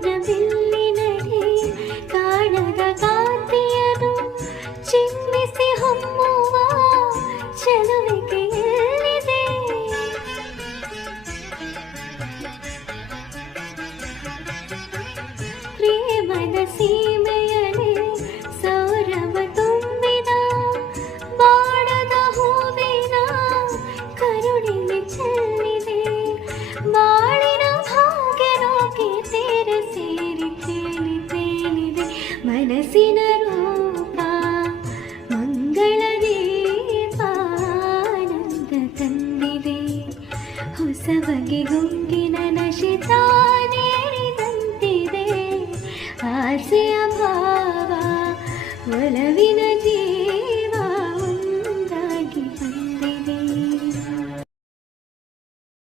ಬಿಲ್ಲಿನಡಿ ಕಾಣದ ಕಾಂತಿಯನು ಚಿಮ್ಮಿಸಿ ಹೊಮ್ಮುವ ಚೆಲುವಿಗೆ ಎಲ್ಲಿದೆ? ಪ್ರೇಮದ ಸೀಮೆಯಲ್ಲಿ ಸೌರಭ ತುಂಬಿದ ಬಾಡದ ಹೂವಿನ ಕರುಣಿಗೆ ಚೆಲ್ಲಿದೆ. ಬಾಳಿನ ಭಾಗ್ಯನೋಕೆ ತೀರ ಸೇರಿ ತೇಲಿ ತೇಲಿದೆ. ಮನಸ್ಸಿನ ರೂಪ ಮಂಗಳ ದೀಪ ಆನಂದ ತಂದಿದೆ. ಹೊಸ ಬಗೆ ಗುಂಗಿನ ನಶೆ